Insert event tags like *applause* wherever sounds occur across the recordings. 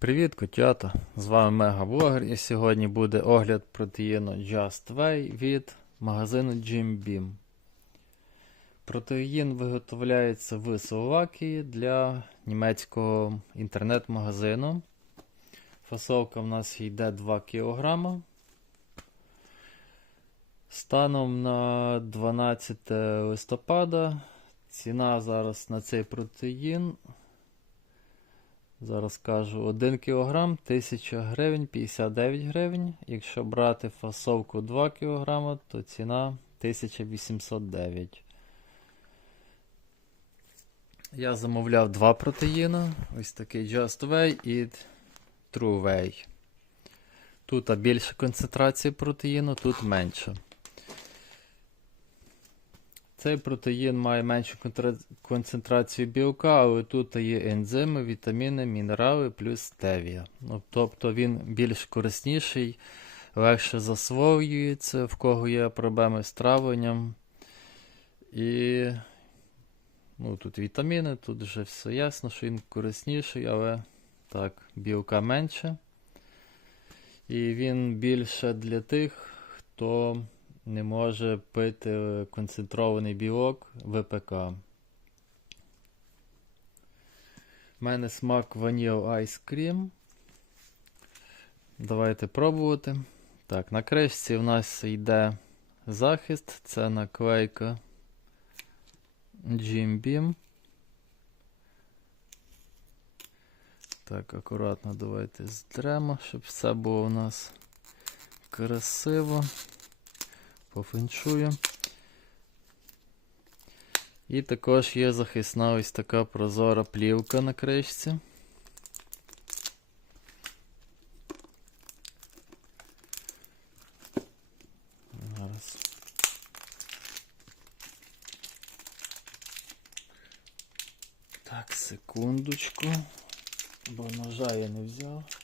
Привіт, котята! З вами Мегаблогер і сьогодні буде огляд протеїну Just Whey від магазину Jim Beam. Протеїн виготовляється в Словакії для німецького інтернет-магазину. Фасовка в нас йде 2 кг. Станом на 12 листопада ціна зараз на цей протеїн Зараз кажу 1 кг 1000 гривень 59 гривень. Якщо брати фасовку 2 кг, то ціна 1809. Я замовляв два протеїни. Ось такий Just Whey і True Whey. Тут більша концентрація протеїну, тут менша. Цей протеїн має меншу концентрацію білка, але тут є ензими, вітаміни, мінерали плюс стевія. Ну, тобто він більш корисніший, легше засвоюється, в кого є проблеми з травленням. І ну, тут вітаміни, тут вже все ясно, що він корисніший, але так, білка менше. І він більше для тих, хто не може пити концентрований білок ВПК. У мене смак Vanilla Ice Cream. Давайте пробувати. Так, на кришці в нас йде захист, це наклейка Jim Beam. Так, акуратно давайте здремо, щоб все було у нас красиво пофеншую. І також є захисна ось така прозора плівка на кришці. Так, секундочку, бо ножа я не взяв.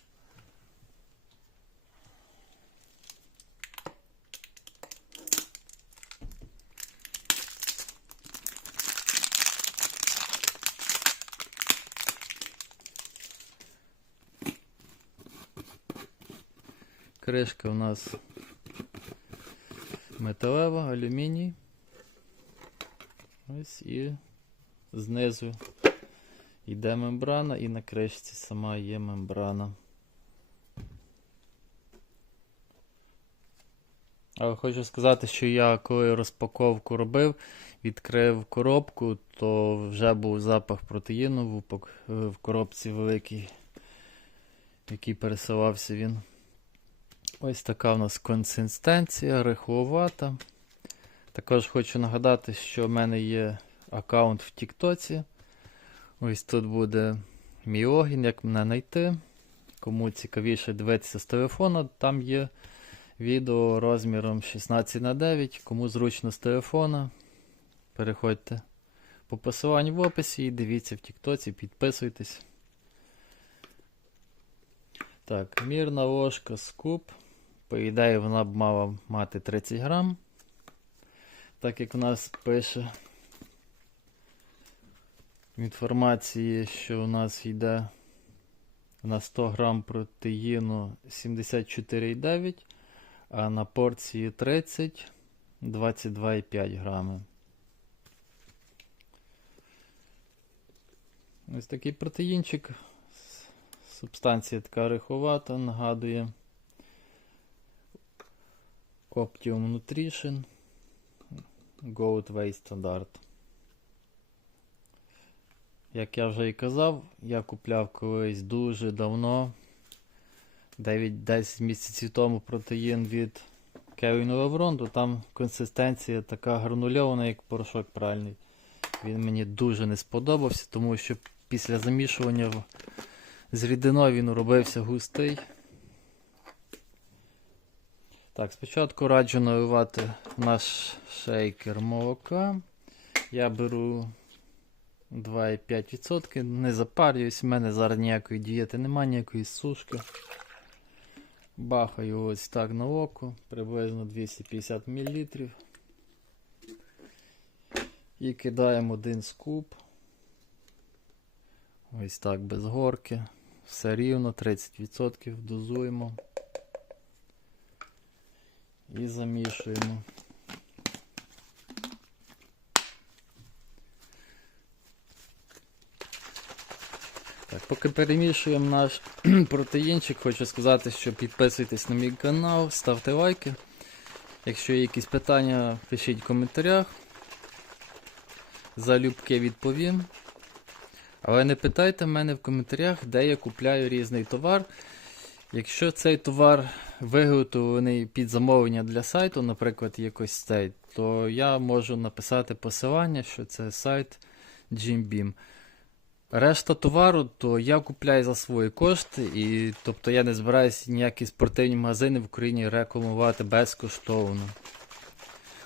Кришка у нас металева, алюміній. Ось і знизу йде мембрана, і на кришці сама є мембрана. Але хочу сказати, що я коли розпаковку робив, відкрив коробку, то вже був запах протеїну в, коробці великій, який пересувався він. Ось така в нас консистенція, рихловата. Також хочу нагадати, що в мене є аккаунт в Тіктоці. Ось тут буде мій логін, як мене знайти. Кому цікавіше дивитися з телефону, там є відео розміром 16 на 9 Кому зручно з телефона, переходьте по посиланню в описі і дивіться в Тіктоці, підписуйтесь. Так, мірна ложка скуп. По ідеї, вона б мала мати 30 грам. Так як в нас пише в інформації, що у нас йде на 100 грам протеїну 74,9, а на порції 30 22,5 грами. Ось такий протеїнчик. Субстанція така риховата, нагадує. Optimum Nutrition Gold Way Standard. Як я вже і казав, я купляв колись дуже давно, 9-10 місяців тому протеїн від Levron, то там консистенція така гранульована, як порошок правильний. Він мені дуже не сподобався, тому що після замішування з рідиною він робився густий. Так, спочатку раджу наливати наш шейкер молока. Я беру 2,5%, не запарююсь, в мене зараз ніякої дієти немає, ніякої сушки. Бахаю ось так на око, приблизно 250 мл. І кидаємо один скуп. Ось так без горки. Все рівно, 30% дозуємо. І замішуємо. Так, поки перемішуємо наш *clears throat* протеїнчик, хочу сказати, що підписуйтесь на мій канал, ставте лайки. Якщо є якісь питання, пишіть в коментарях. Залюбки відповім. Але не питайте мене в коментарях, де я купляю різний товар. Якщо цей товар виготовлений під замовлення для сайту, наприклад, якось цей, то я можу написати посилання, що це сайт Jim Beam. Решта товару, то я купляю за свої кошти, і тобто я не збираюся ніякі спортивні магазини в Україні рекламувати безкоштовно.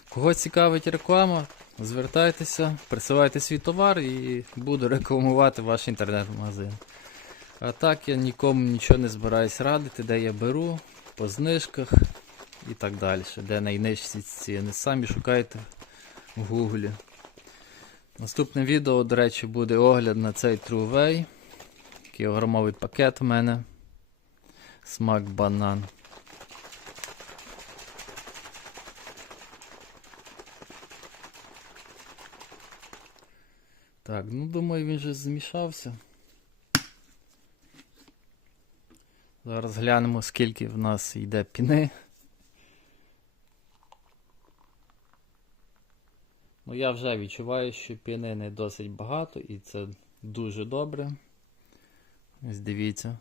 Кого цікавить реклама, звертайтеся, присилайте свій товар і буду рекламувати ваш інтернет-магазин. А так я нікому нічого не збираюсь радити, де я беру, по знижках і так далі, де найнижчі ціни. Самі шукайте в гуглі. Наступне відео, до речі, буде огляд на цей True Кілограмовий пакет у мене. Смак банан. Так, ну думаю, він вже змішався. Зараз глянемо, скільки в нас йде піни. Ну, я вже відчуваю, що піни не досить багато і це дуже добре. Ось дивіться.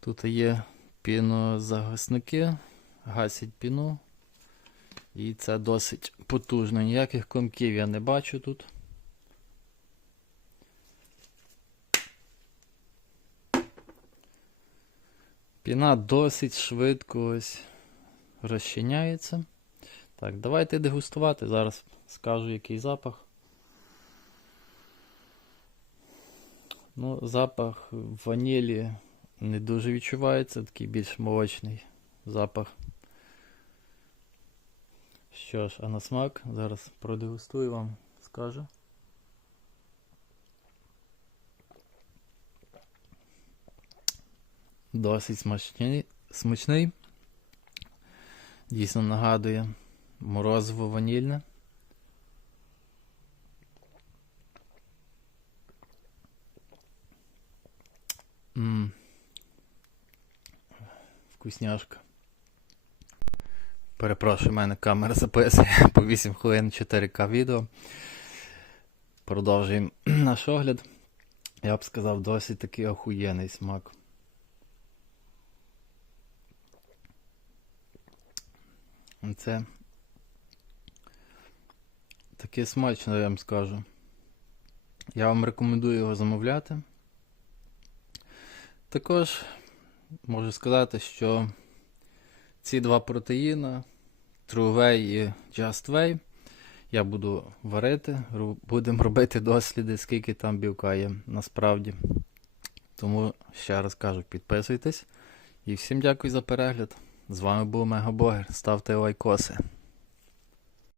Тут є пінозагасники, гасять піну. І це досить потужно. Ніяких комків я не бачу тут. Піна досить швидко ось розчиняється. Так, давайте дегустувати. Зараз скажу, який запах. Ну, запах ванілі не дуже відчувається, такий більш молочний запах. Що ж, а на смак зараз продегустую вам, скажу. Досить смачний, смачний. Дійсно нагадує морозиво ванільне. Ммм. Вкусняшка. Перепрошую, в мене камера записує *laughs* по 8 хвилин 4К відео. Продовжуємо *clears throat* наш огляд. Я б сказав, досить такий охуєнний смак. Це таке смачно, я вам скажу. Я вам рекомендую його замовляти. Також можу сказати, що ці два протеїни, TrueWhey і JustWhey, я буду варити, будемо робити досліди, скільки там білка є насправді. Тому ще раз кажу, підписуйтесь. І всім дякую за перегляд. З вами був Мегабогер. Ставте лайкоси.